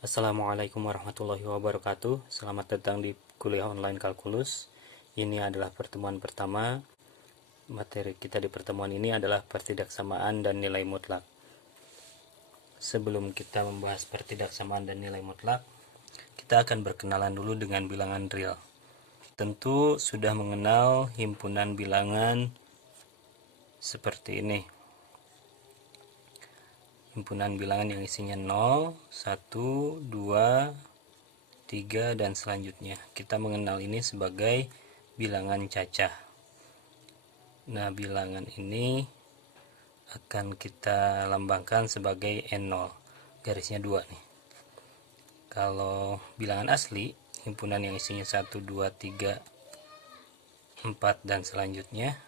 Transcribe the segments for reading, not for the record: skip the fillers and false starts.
Assalamualaikum warahmatullahi wabarakatuh. Selamat datang di kuliah online kalkulus. Ini adalah pertemuan pertama. Materi kita di pertemuan ini adalah pertidaksamaan dan nilai mutlak. Sebelum kita membahas pertidaksamaan dan nilai mutlak, kita akan berkenalan dulu dengan bilangan real. Tentu sudah mengenal himpunan bilangan seperti ini. Himpunan bilangan yang isinya 0, 1, 2, 3, dan selanjutnya. Kita mengenal ini sebagai bilangan cacah. Nah, bilangan ini akan kita lambangkan sebagai N0, garisnya 2 nih. Kalau bilangan asli, himpunan yang isinya 1, 2, 3, 4, dan selanjutnya,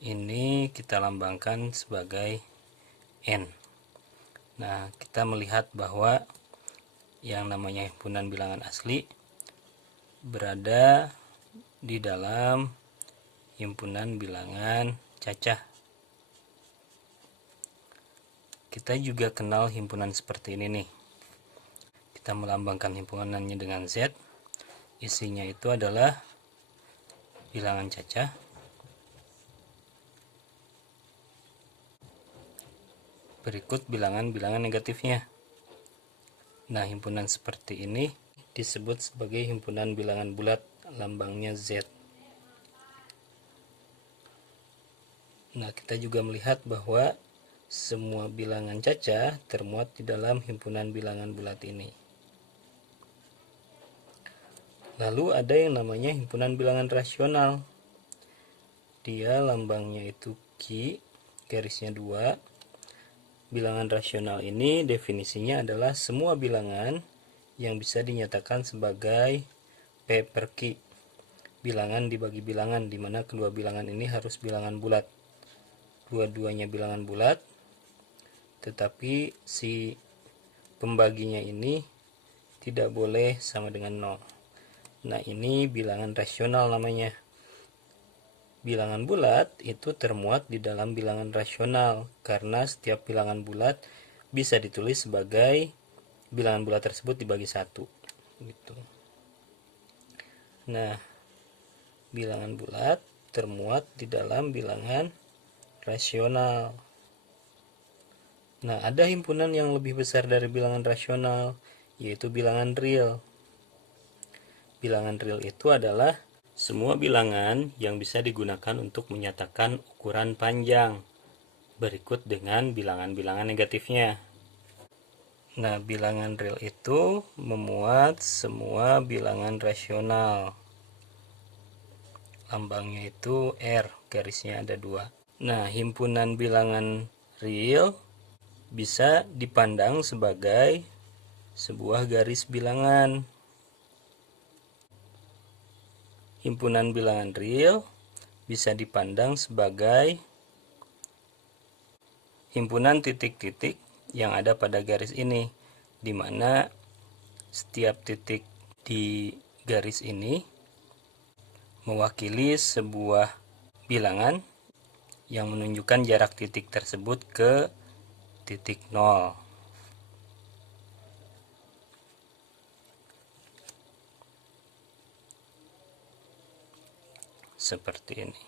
ini kita lambangkan sebagai N. Nah, kita melihat bahwa yang namanya himpunan bilangan asli berada di dalam himpunan bilangan cacah. Kita juga kenal himpunan seperti ini nih. Kita melambangkan himpunannya dengan Z. Isinya itu adalah bilangan cacah. Berikut bilangan-bilangan negatifnya. Nah, himpunan seperti ini disebut sebagai himpunan bilangan bulat, lambangnya Z. Nah, kita juga melihat bahwa semua bilangan cacah termuat di dalam himpunan bilangan bulat ini. Lalu ada yang namanya himpunan bilangan rasional. Dia lambangnya itu Q, garisnya 2. Bilangan rasional ini definisinya adalah semua bilangan yang bisa dinyatakan sebagai P per Q. Bilangan dibagi bilangan, di mana kedua bilangan ini harus bilangan bulat. Dua-duanya bilangan bulat, tetapi si pembaginya ini tidak boleh sama dengan 0. Nah, ini bilangan rasional namanya. Bilangan bulat itu termuat di dalam bilangan rasional karena setiap bilangan bulat bisa ditulis sebagai bilangan bulat tersebut dibagi 1 gitu. Nah, bilangan bulat termuat di dalam bilangan rasional. Nah, ada himpunan yang lebih besar dari bilangan rasional, yaitu bilangan real. Bilangan real itu adalah semua bilangan yang bisa digunakan untuk menyatakan ukuran panjang. Berikut dengan bilangan-bilangan negatifnya. Nah, bilangan real itu memuat semua bilangan rasional. Lambangnya itu R, garisnya ada 2. Nah, himpunan bilangan real bisa dipandang sebagai sebuah garis bilangan. Himpunan bilangan real bisa dipandang sebagai himpunan titik-titik yang ada pada garis ini, di mana setiap titik di garis ini mewakili sebuah bilangan yang menunjukkan jarak titik tersebut ke titik 0. Seperti ini.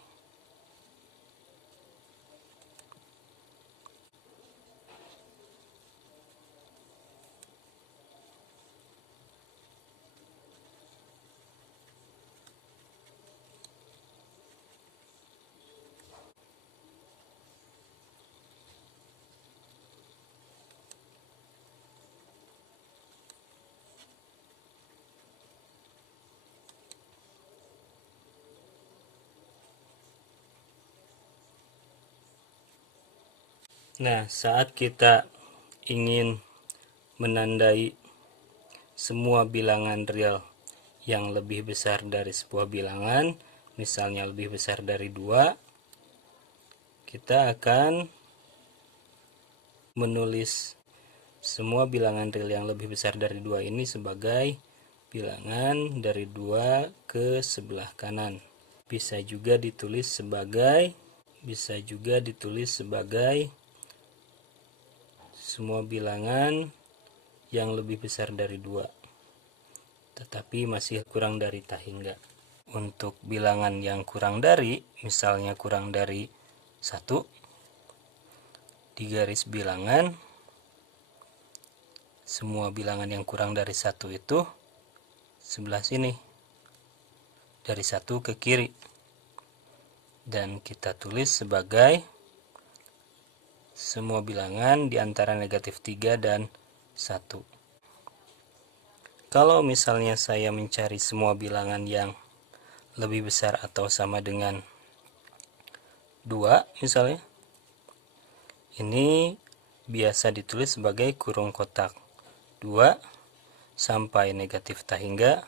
Nah, saat kita ingin menandai semua bilangan real yang lebih besar dari sebuah bilangan, misalnya lebih besar dari 2, kita akan menulis semua bilangan real yang lebih besar dari 2 ini sebagai bilangan dari 2 ke sebelah kanan. Bisa juga ditulis sebagai semua bilangan yang lebih besar dari 2, tetapi masih kurang dari tahingga. Untuk bilangan yang kurang dari, misalnya kurang dari 1, di garis bilangan, semua bilangan yang kurang dari 1 itu sebelah sini, dari 1 ke kiri, dan kita tulis sebagai semua bilangan di antara negatif 3 dan 1. Kalau misalnya saya mencari semua bilangan yang lebih besar atau sama dengan 2 misalnya, ini biasa ditulis sebagai kurung kotak 2 sampai negatif tahingga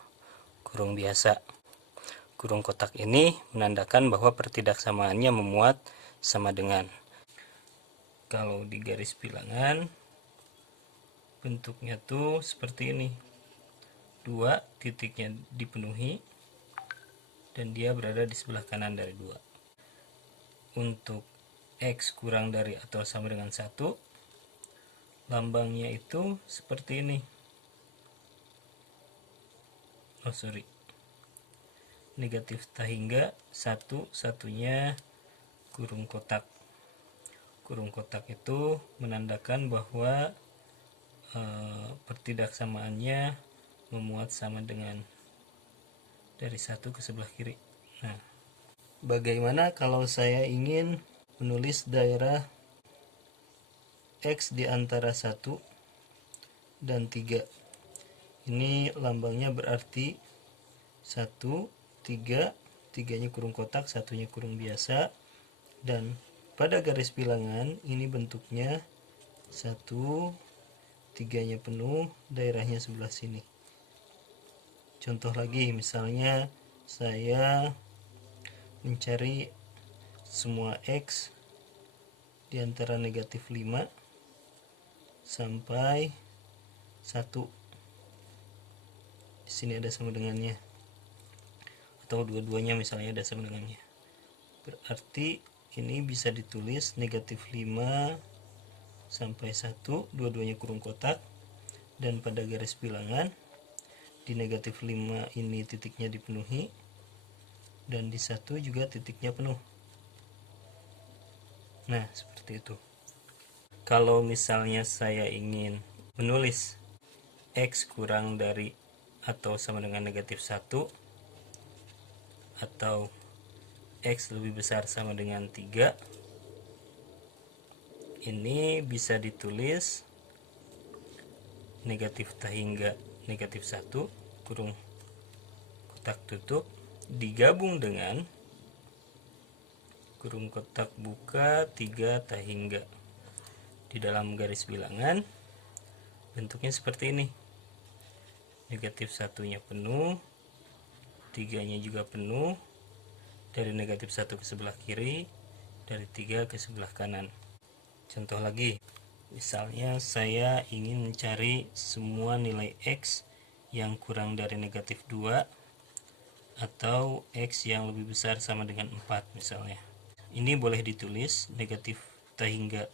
kurung biasa. Kurung kotak ini menandakan bahwa pertidaksamaannya memuat sama dengan. Kalau di garis bilangan bentuknya tuh seperti ini, 2 titiknya dipenuhi dan dia berada di sebelah kanan dari 2. Untuk X kurang dari atau sama dengan 1, lambangnya itu seperti ini. Negatif tahingga 1, satunya kurung kotak. Kurung kotak itu menandakan bahwa pertidaksamaannya memuat sama dengan dari 1 ke sebelah kiri. Nah, bagaimana kalau saya ingin menulis daerah X di antara 1 dan 3? Ini lambangnya berarti 1, 3, 3-nya kurung kotak, 1-nya kurung biasa, dan pada garis bilangan ini bentuknya 1, 3-nya penuh, daerahnya sebelah sini. Contoh lagi, misalnya saya mencari semua X di antara negatif 5 sampai 1. Di sini ada sama dengannya, atau dua-duanya misalnya ada sama dengannya. Berarti ini bisa ditulis negatif 5 sampai 1, dua-duanya kurung kotak, dan pada garis bilangan di negatif 5 ini titiknya dipenuhi, dan di 1 juga titiknya penuh. Nah, seperti itu. Kalau misalnya saya ingin menulis X kurang dari atau sama dengan negatif 1, atau X lebih besar sama dengan 3, ini bisa ditulis negatif tahingga negatif 1 kurung kotak tutup digabung dengan kurung kotak buka 3 tahingga. Di dalam garis bilangan bentuknya seperti ini, negatif 1-nya penuh, 3-nya juga penuh, dari negatif 1 ke sebelah kiri, dari 3 ke sebelah kanan. Contoh lagi, misalnya saya ingin mencari semua nilai X yang kurang dari negatif 2 atau X yang lebih besar sama dengan 4 misalnya. Ini boleh ditulis negatif tahingga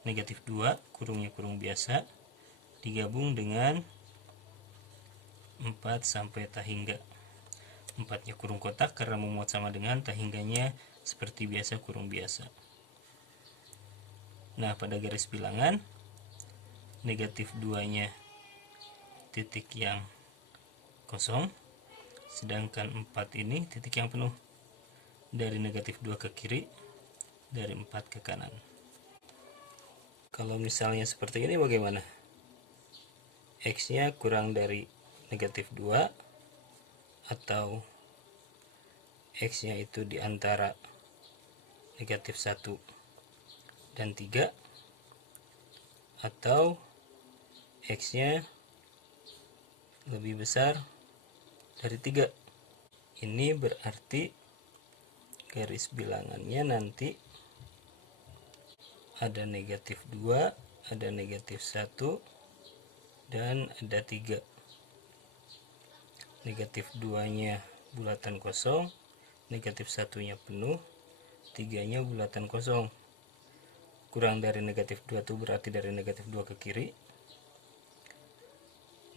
negatif 2 kurungnya kurung biasa digabung dengan 4 sampai tahingga. 4-nya kurung kotak karena memuat sama dengan, tahingganya seperti biasa kurung biasa. Nah, pada garis bilangan negatif 2-nya titik yang kosong, sedangkan 4 ini titik yang penuh. Dari negatif 2 ke kiri, dari 4 ke kanan. Kalau misalnya seperti ini bagaimana? X-nya kurang dari negatif 2 atau X-nya itu di antara negatif 1 dan 3, atau X-nya lebih besar dari 3. Ini berarti garis bilangannya nanti ada negatif 2, ada negatif 1, dan ada 3. Negatif 2-nya bulatan kosong, negatif 1-nya penuh, 3-nya bulatan kosong. Kurang dari negatif 2 itu berarti dari negatif 2 ke kiri,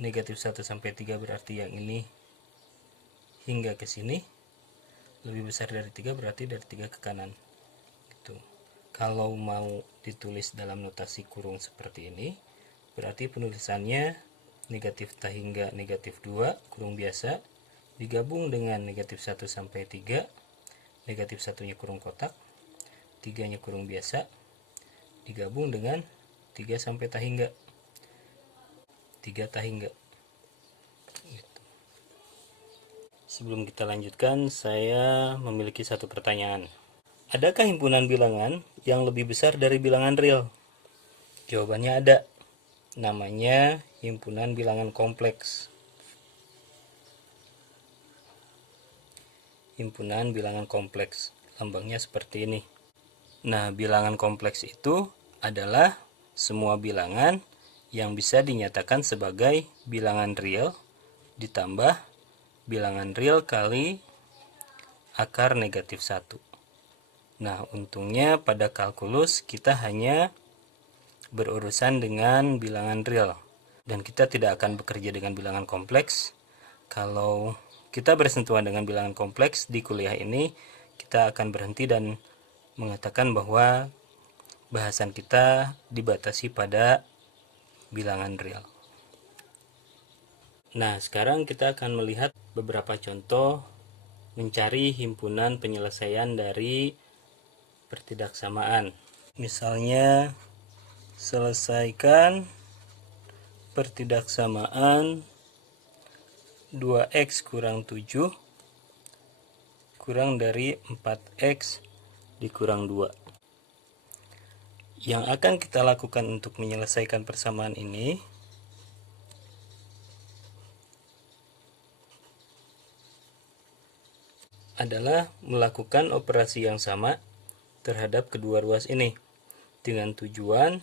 negatif 1 sampai 3 berarti yang ini hingga ke sini. Lebih besar dari 3 berarti dari 3 ke kanan. Gitu. Kalau mau ditulis dalam notasi kurung seperti ini, berarti penulisannya negatif ta hingga negatif 2 kurung biasa digabung dengan negatif 1 sampai 3, negatif 1-nya kurung kotak, 3-nya kurung biasa, digabung dengan 3 sampai ta hingga, 3 ta hingga. Gitu. Sebelum kita lanjutkan, saya memiliki satu pertanyaan. Adakah himpunan bilangan yang lebih besar dari bilangan real? Jawabannya ada. Namanya himpunan bilangan kompleks. Himpunan bilangan kompleks. Lambangnya seperti ini. Nah, bilangan kompleks itu adalah semua bilangan yang bisa dinyatakan sebagai bilangan real ditambah bilangan real kali akar negatif 1. Nah, untungnya pada kalkulus kita hanya berurusan dengan bilangan real dan kita tidak akan bekerja dengan bilangan kompleks. Kalau kita bersentuhan dengan bilangan kompleks di kuliah ini, kita akan berhenti dan mengatakan bahwa bahasan kita dibatasi pada bilangan real. Nah, sekarang kita akan melihat beberapa contoh mencari himpunan penyelesaian dari pertidaksamaan. Misalnya, selesaikan pertidaksamaan 2x kurang 7 kurang dari 4x dikurang 2. Yang akan kita lakukan untuk menyelesaikan persamaan ini adalah melakukan operasi yang sama terhadap kedua ruas ini, dengan tujuan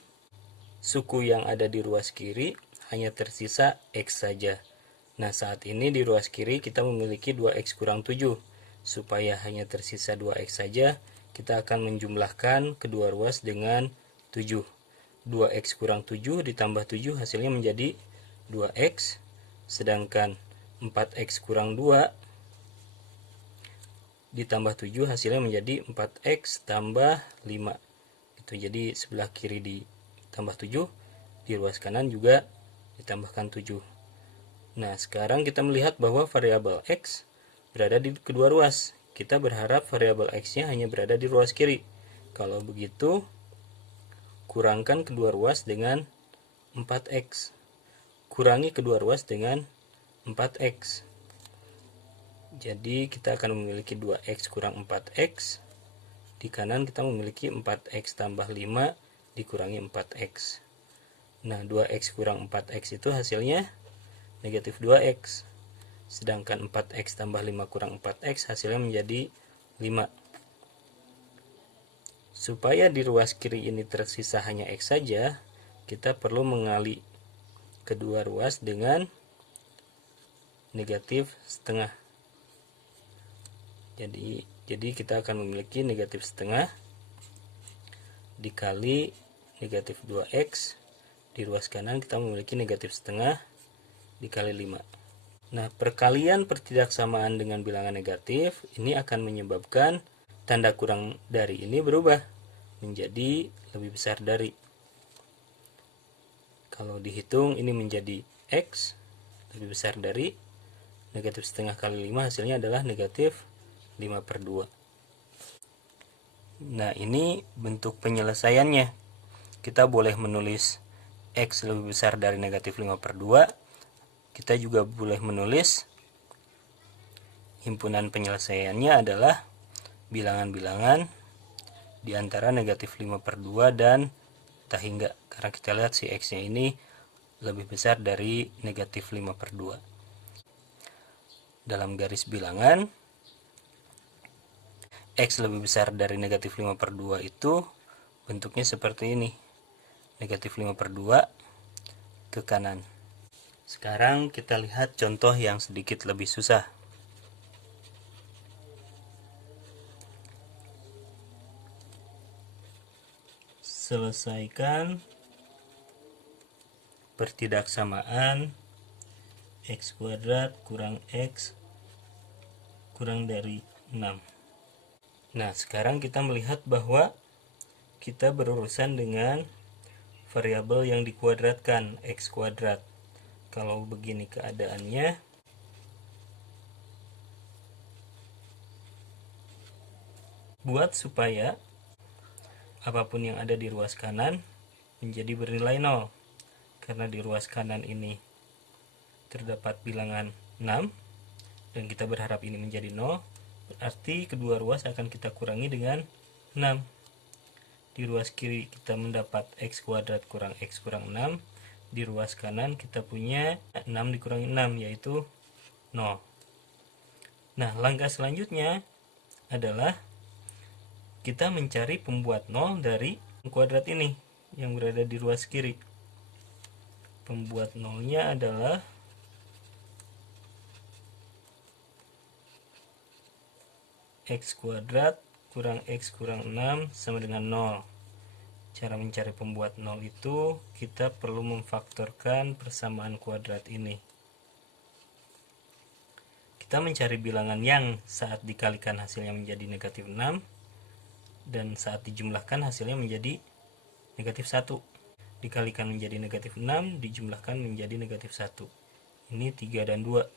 suku yang ada di ruas kiri hanya tersisa x saja. Nah, saat ini di ruas kiri kita memiliki 2x kurang 7. Supaya hanya tersisa 2x saja, kita akan menjumlahkan kedua ruas dengan 7. 2x kurang 7 ditambah 7 hasilnya menjadi 2x, sedangkan 4x kurang 2 ditambah 7 hasilnya menjadi 4x tambah 5. Itu jadi sebelah kiri ditambah 7, di ruas kanan juga ditambahkan 7. Nah, sekarang kita melihat bahwa variabel x berada di kedua ruas. Kita berharap variabel x-nya hanya berada di ruas kiri. Kalau begitu, kurangkan kedua ruas dengan 4x. Kurangi kedua ruas dengan 4x. Jadi kita akan memiliki 2x kurang 4x. Di kanan kita memiliki 4x tambah 5 dikurangi 4x. Nah, 2x kurang 4x itu hasilnya negatif 2x. Sedangkan 4x tambah 5 kurang 4x hasilnya menjadi 5. Supaya di ruas kiri ini tersisa hanya x saja, kita perlu mengali kedua ruas dengan negatif setengah. Jadi kita akan memiliki negatif setengah dikali negatif 2x. Di ruas kanan kita memiliki negatif setengah dikali 5. Nah, perkalian pertidaksamaan dengan bilangan negatif ini akan menyebabkan tanda kurang dari ini berubah menjadi lebih besar dari. Kalau dihitung ini menjadi x lebih besar dari, negatif setengah kali 5 hasilnya adalah negatif 5/2. Nah, ini bentuk penyelesaiannya. Kita boleh menulis x lebih besar dari negatif 5/2. Kita juga boleh menulis himpunan penyelesaiannya adalah bilangan-bilangan di antara negatif 5/2 dan ta hingga. Karena kita lihat si x-nya ini lebih besar dari negatif 5/2. Dalam garis bilangan, x lebih besar dari negatif 5/2 itu bentuknya seperti ini. Negatif 5/2 ke kanan. Sekarang kita lihat contoh yang sedikit lebih susah. Selesaikan pertidaksamaan X kuadrat kurang X kurang dari 6. Nah, sekarang kita melihat bahwa kita berurusan dengan variabel yang dikuadratkan, X kuadrat. Kalau begini keadaannya, buat supaya apapun yang ada di ruas kanan menjadi bernilai 0. Karena di ruas kanan ini terdapat bilangan 6 dan kita berharap ini menjadi 0, berarti kedua ruas akan kita kurangi dengan 6. Di ruas kiri kita mendapat X kuadrat kurang X kurang 6. Di ruas kanan kita punya 6 dikurangi 6, yaitu 0. Nah, langkah selanjutnya adalah kita mencari pembuat 0 dari kuadrat ini yang berada di ruas kiri. Pembuat 0-nya adalah X kuadrat kurang X kurang 6 sama dengan 0. Cara mencari pembuat 0 itu kita perlu memfaktorkan persamaan kuadrat ini. Kita mencari bilangan yang saat dikalikan hasilnya menjadi negatif 6 dan saat dijumlahkan hasilnya menjadi negatif 1. Dikalikan menjadi negatif 6, dijumlahkan menjadi negatif 1. Ini 3 dan 2.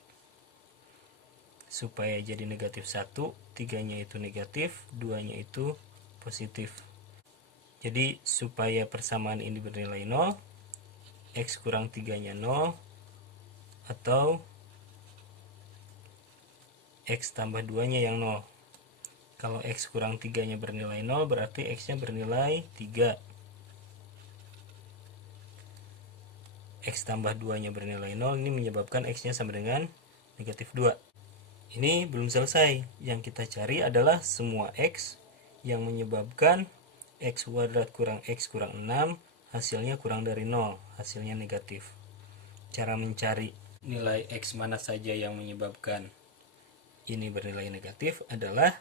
Supaya jadi negatif 1, 3-nya itu negatif, 2-nya itu positif. Jadi supaya persamaan ini bernilai 0, X kurang 3-nya 0, atau X tambah 2-nya yang 0. Kalau X kurang 3-nya bernilai 0, berarti X-nya bernilai 3. X tambah 2-nya bernilai 0, ini menyebabkan X-nya sama dengan negatif 2. Ini belum selesai. Yang kita cari adalah semua X yang menyebabkan X kuadrat kurang X kurang 6 hasilnya kurang dari 0, hasilnya negatif. Cara mencari nilai X mana saja yang menyebabkan ini bernilai negatif adalah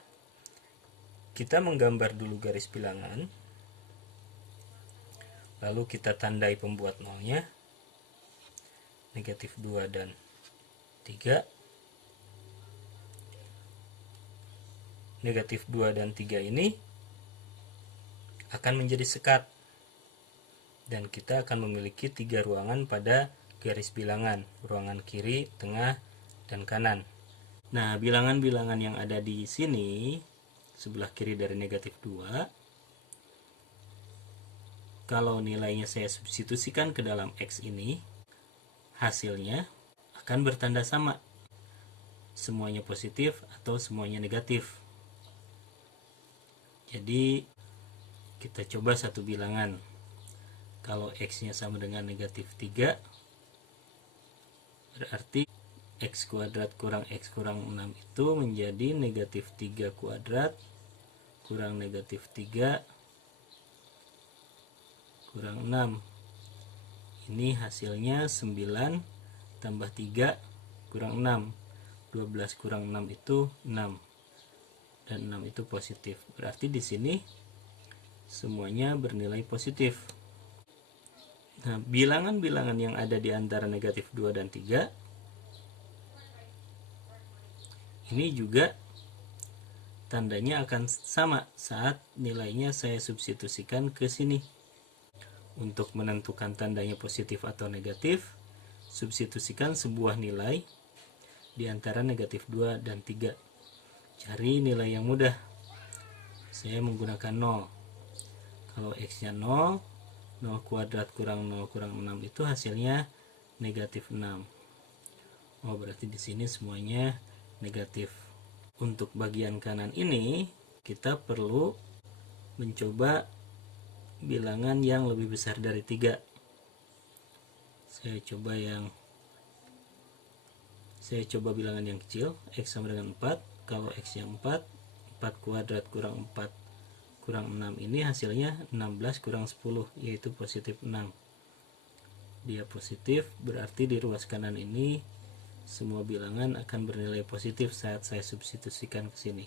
kita menggambar dulu garis bilangan, lalu kita tandai pembuat 0-nya, negatif 2 dan 3. Negatif 2 dan 3 ini akan menjadi sekat dan kita akan memiliki 3 ruangan pada garis bilangan, ruangan kiri, tengah, dan kanan. Nah, bilangan-bilangan yang ada di sini sebelah kiri dari negatif 2, kalau nilainya saya substitusikan ke dalam X ini, hasilnya akan bertanda sama, semuanya positif atau semuanya negatif. Jadi kita coba satu bilangan. Kalau X-nya sama dengan negatif 3, berarti X kuadrat kurang X kurang 6 itu menjadi negatif 3 kuadrat kurang negatif 3 kurang 6. Ini hasilnya 9 tambah 3 kurang 6. 12 kurang 6 itu 6. Dan 6 itu positif. Berarti di sini semuanya bernilai positif. Nah, bilangan-bilangan yang ada di antara negatif 2 dan 3 ini juga tandanya akan sama saat nilainya saya substitusikan ke sini. Untuk menentukan tandanya positif atau negatif, substitusikan sebuah nilai di antara negatif 2 dan 3. Cari nilai yang mudah. Saya menggunakan 0. Kalau X-nya 0, 0 kuadrat kurang 0 kurang 6 itu hasilnya negatif 6. Oh, berarti di sini semuanya negatif. Untuk bagian kanan ini kita perlu mencoba bilangan yang lebih besar dari 3. Saya coba bilangan yang kecil, X sama dengan 4. Kalau X yang 4, 4 kuadrat kurang 4 kurang 6 ini hasilnya 16 kurang 10, yaitu positif 6. Dia positif, berarti di ruas kanan ini semua bilangan akan bernilai positif saat saya substitusikan ke sini.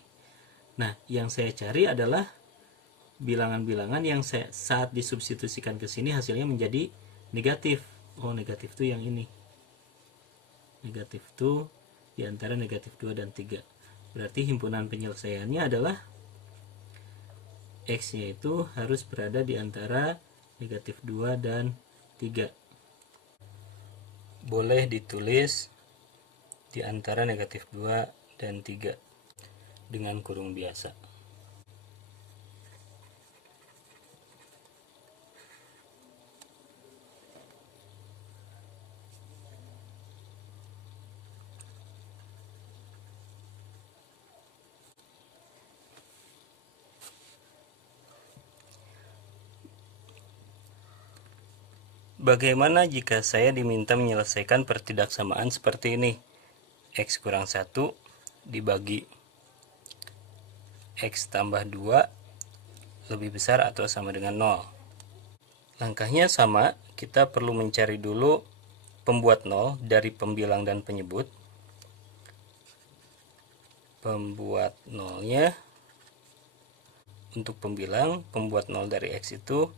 Nah, yang saya cari adalah bilangan-bilangan yang saat disubstitusikan ke sini hasilnya menjadi negatif. Oh, negatif itu yang ini. negatif 2 di antara negatif 2 dan 3. Berarti himpunan penyelesaiannya adalah X-nya itu harus berada di antara negatif 2 dan 3. Boleh ditulis di antara negatif 2 dan 3 dengan kurung biasa. Bagaimana jika saya diminta menyelesaikan pertidaksamaan seperti ini? X kurang 1 dibagi X tambah 2 lebih besar atau sama dengan 0. Langkahnya sama, kita perlu mencari dulu pembuat 0 dari pembilang dan penyebut. Pembuat 0-nya untuk pembilang, pembuat 0 dari X itu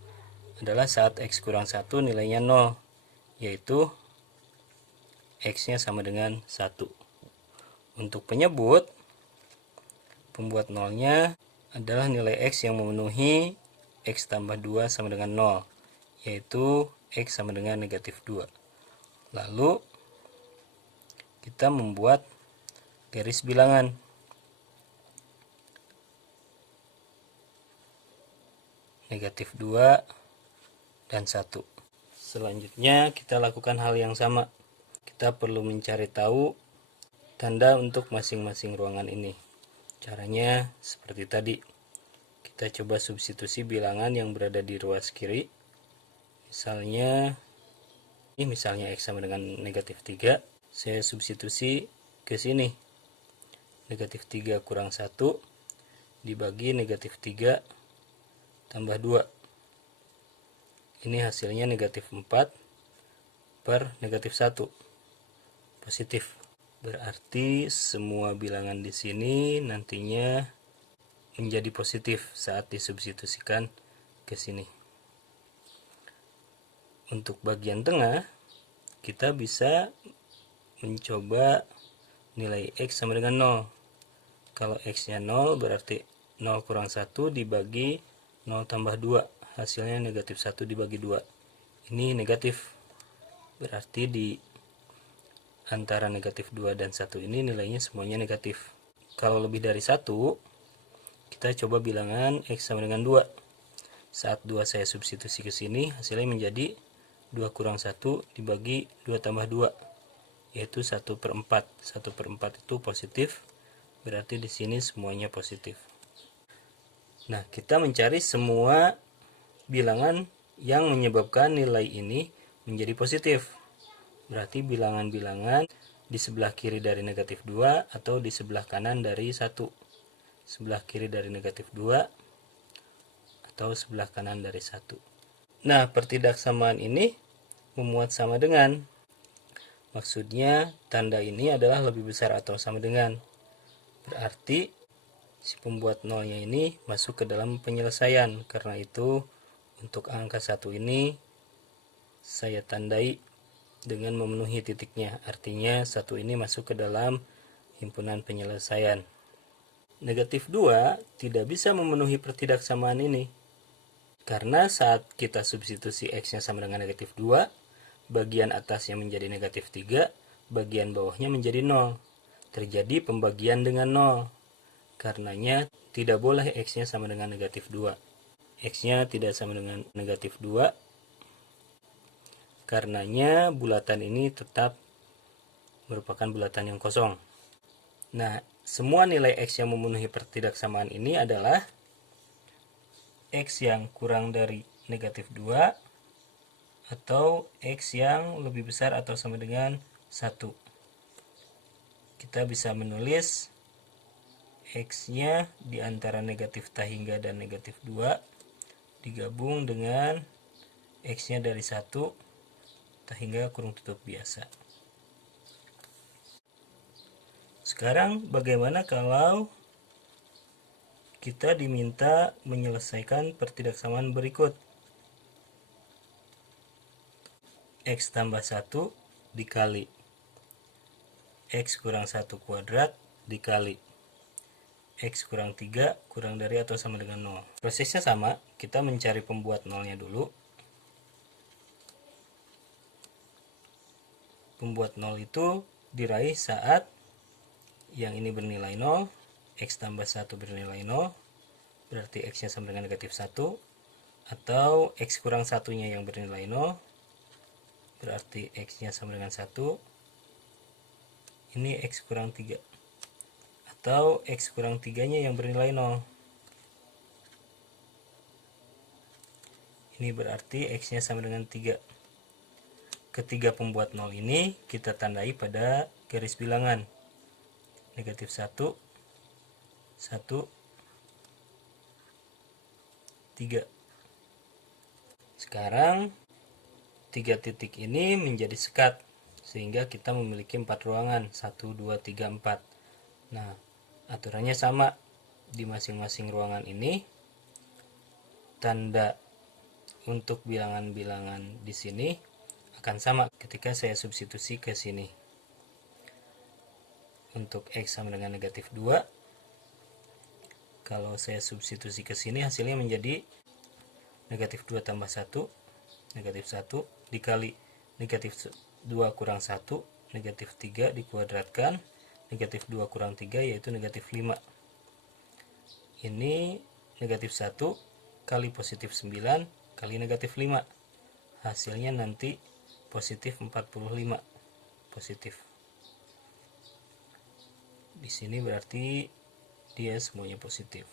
adalah saat X kurang 1 nilainya 0, yaitu X-nya sama dengan 1. Untuk penyebut, pembuat 0-nya adalah nilai X yang memenuhi X tambah 2 sama dengan 0, yaitu X sama dengan negatif 2. Lalu kita membuat garis bilangan. Negatif 2 dan 1. Selanjutnya kita lakukan hal yang sama. Kita perlu mencari tahu tanda untuk masing-masing ruangan ini. Caranya seperti tadi. Kita coba substitusi bilangan yang berada di ruas kiri. Misalnya X sama dengan negatif 3. Saya substitusi ke sini. Negatif 3 kurang 1 dibagi negatif 3 tambah 2. Ini hasilnya negatif 4 per negatif 1. Positif. Berarti semua bilangan di sini nantinya menjadi positif saat disubstitusikan ke sini. Untuk bagian tengah, kita bisa mencoba nilai X sama dengan 0. Kalau X-nya 0 berarti 0 kurang 1 dibagi 0 tambah 2. Hasilnya negatif 1 dibagi 2. Ini negatif. Berarti di antara negatif 2 dan 1 ini nilainya semuanya negatif. Kalau lebih dari 1, kita coba bilangan X sama dengan 2. Saat 2 saya substitusi ke sini, hasilnya menjadi 2 kurang 1 dibagi 2 tambah 2, yaitu 1 per 4. 1 per 4 itu positif, berarti di sini semuanya positif. Nah, kita mencari semua bilangan yang menyebabkan nilai ini menjadi positif. Berarti bilangan-bilangan di sebelah kiri dari negatif 2 atau di sebelah kanan dari 1. Sebelah kiri dari negatif 2 atau sebelah kanan dari 1. Nah, pertidaksamaan ini memuat sama dengan. Maksudnya tanda ini adalah lebih besar atau sama dengan. Berarti si pembuat nolnya ini masuk ke dalam penyelesaian. Karena itu untuk angka 1 ini saya tandai dengan memenuhi titiknya. Artinya 1 ini masuk ke dalam himpunan penyelesaian. Negatif 2 tidak bisa memenuhi pertidaksamaan ini. Karena saat kita substitusi X-nya sama dengan negatif 2, bagian atasnya menjadi negatif 3, bagian bawahnya menjadi 0. Terjadi pembagian dengan 0. Karenanya tidak boleh X-nya sama dengan negatif 2. X-nya tidak sama dengan negatif 2. Karenanya bulatan ini tetap merupakan bulatan yang kosong. Nah, semua nilai X yang memenuhi pertidaksamaan ini adalah X yang kurang dari negatif 2 atau X yang lebih besar atau sama dengan 1. Kita bisa menulis X-nya di antara negatif tak hingga dan negatif 2 digabung dengan X-nya dari 1 tak hingga kurung tutup biasa. Sekarang bagaimana kalau kita diminta menyelesaikan pertidaksamaan berikut? X tambah 1 dikali X kurang 1 kuadrat dikali X kurang 3 kurang dari atau sama dengan 0. Prosesnya sama, kita mencari pembuat nolnya dulu. Pembuat 0 itu diraih saat yang ini bernilai 0, X tambah 1 bernilai 0, berarti X nya sama dengan negatif 1, atau X kurang 1 nya yang bernilai 0, berarti X nya sama dengan 1, ini X kurang 3, atau X kurang 3 nya yang bernilai 0, ini berarti X nya sama dengan 3. Ketiga pembuat 0 ini kita tandai pada garis bilangan negatif 1, 1, 3. Sekarang 3 titik ini menjadi sekat sehingga kita memiliki 4 ruangan, 1, 2, 3, 4. Nah, aturannya sama di masing-masing ruangan ini. Tanda untuk bilangan-bilangan di sini akan sama ketika saya substitusi ke sini. Untuk X sama dengan negatif 2, kalau saya substitusi ke sini hasilnya menjadi negatif 2 tambah 1, negatif 1 dikali negatif 2 kurang 1, negatif 3 dikuadratkan, negatif 2 kurang 3 yaitu negatif 5. Ini negatif 1 kali positif 9 kali negatif 5. Hasilnya nanti positif 45. Positif. Di sini berarti dia semuanya positif.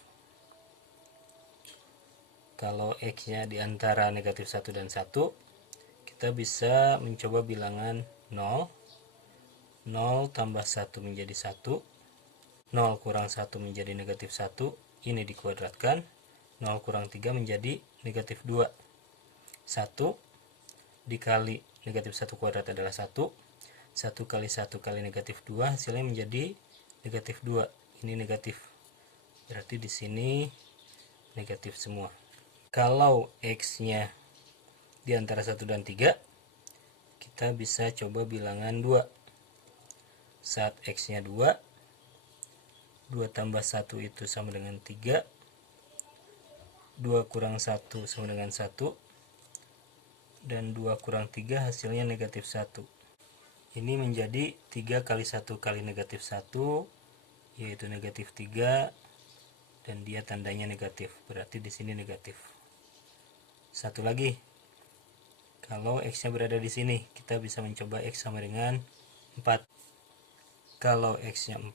Kalau X-nya di antara negatif 1 dan 1, kita bisa mencoba bilangan 0. 0 tambah 1 menjadi 1. 0 kurang 1 menjadi negatif 1. Ini dikuadratkan. 0 kurang 3 menjadi negatif 2. 1 dikali negatif 1 kuadrat adalah 1. 1 kali 1 kali negatif 2 hasilnya menjadi negatif 2. Ini negatif. Berarti di sini negatif semua. Kalau X-nya di antara 1 dan 3, kita bisa coba bilangan 2. Saat X-nya 2, 2 tambah 1 itu sama dengan 3. 2 kurang 1 sama dengan 1. Dan 2 kurang 3 hasilnya negatif 1. Ini menjadi 3 kali 1 kali negatif 1, yaitu negatif 3, dan dia tandanya negatif. Berarti di sini negatif. Satu lagi, kalau X-nya berada di sini, kita bisa mencoba X sama dengan 4. Kalau X-nya 4,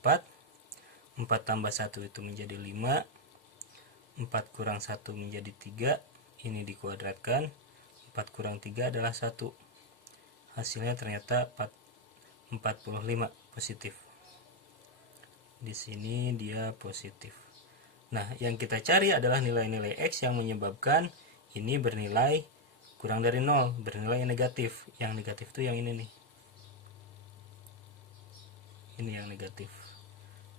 4 tambah 1 itu menjadi 5. 4 kurang 1 menjadi 3. Ini dikuadratkan. 4 kurang 3 adalah 1. Hasilnya ternyata 45 positif. Di sini dia positif. Nah, yang kita cari adalah nilai-nilai X yang menyebabkan ini bernilai kurang dari 0, bernilai negatif. Yang negatif itu yang ini nih. Ini yang negatif.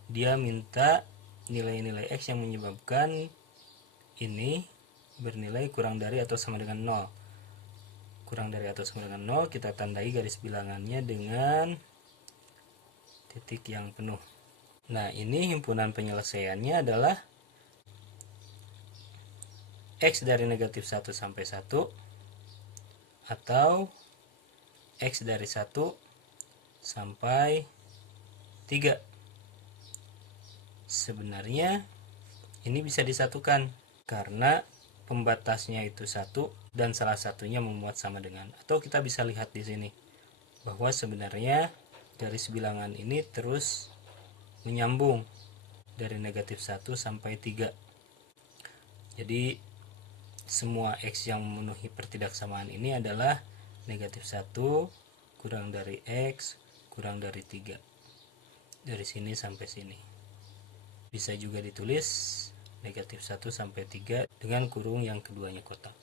Dia minta nilai-nilai X yang menyebabkan ini bernilai kurang dari atau sama dengan 0. Kurang dari atau sama dengan 0, kita tandai garis bilangannya dengan titik yang penuh. Nah, ini himpunan penyelesaiannya adalah X dari negatif 1 sampai 1, atau X dari 1 sampai 3. Sebenarnya ini bisa disatukan karena pembatasnya itu 1 dan salah satunya memuat sama dengan, atau kita bisa lihat di sini bahwa sebenarnya garis bilangan ini terus menyambung dari negatif 1 sampai 3. Jadi semua X yang memenuhi pertidaksamaan ini adalah negatif 1 kurang dari X kurang dari 3. Dari sini sampai sini. Bisa juga ditulis negatif 1 sampai 3 dengan kurung yang keduanya kotak.